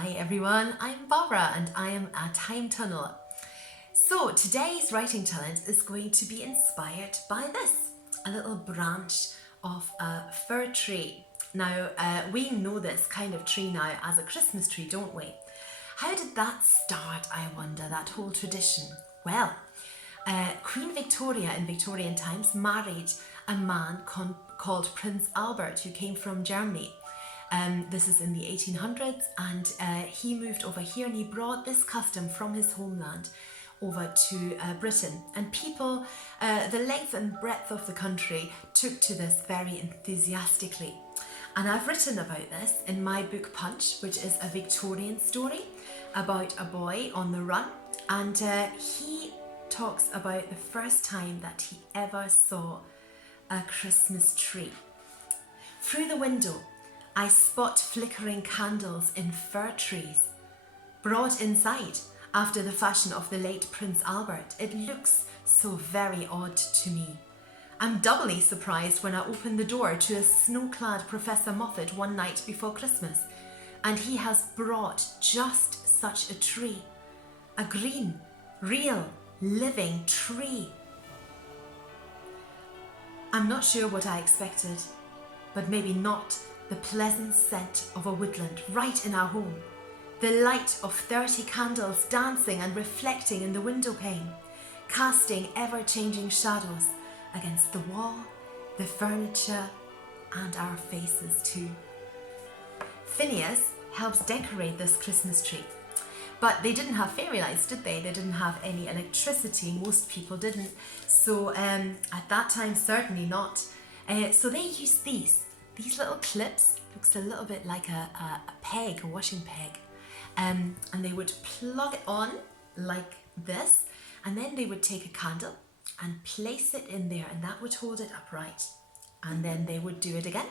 Hi everyone, I'm Barbara and I am a time tunneler. So today's writing challenge is going to be inspired by this, a little branch of a fir tree. Now we know this kind of tree now as a Christmas tree, don't we? How did that start, I wonder, that whole tradition? Well, Queen Victoria in Victorian times married a man called Prince Albert, who came from Germany. This is in the 1800s, and he moved over here and he brought this custom from his homeland over to Britain. And people, the length and breadth of the country, took to this very enthusiastically. And I've written about this in my book Punch, which is a Victorian story about a boy on the run. And he talks about the first time that he ever saw a Christmas tree. Through the window, I spot flickering candles in fir trees. Brought inside after the fashion of the late Prince Albert, it looks so very odd to me. I'm doubly surprised when I open the door to a snow-clad Professor Moffat one night before Christmas, and he has brought just such a tree. A green, real, living tree. I'm not sure what I expected, but maybe not the pleasant scent of a woodland right in our home, the light of 30 candles dancing and reflecting in the window pane, casting ever-changing shadows against the wall, the furniture, and our faces too. Phineas helps decorate this Christmas tree, but they didn't have fairy lights, did they? They didn't have any electricity, most people didn't, so at that time certainly not. So they used these little clips, looks a little bit like a peg, a washing peg, and they would plug it on like this, and then they would take a candle and place it in there, and that would hold it upright. And then they would do it again,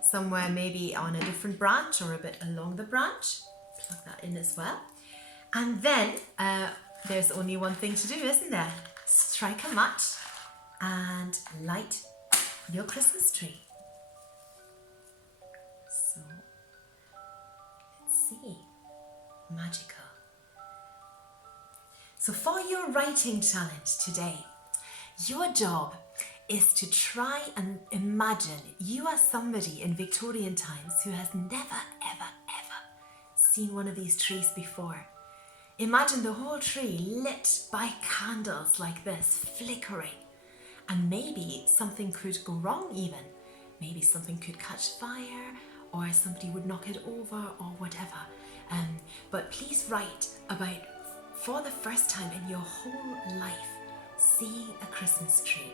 somewhere maybe on a different branch or a bit along the branch, plug that in as well. And then there's only one thing to do, isn't there? Strike a match and light your Christmas tree. So, let's see, magical. So for your writing challenge today, your job is to try and imagine you are somebody in Victorian times who has never, ever, ever seen one of these trees before. Imagine the whole tree lit by candles like this, flickering. And maybe something could go wrong even. Maybe something could catch fire, or somebody would knock it over, or whatever. But please write about, for the first time in your whole life, seeing a Christmas tree.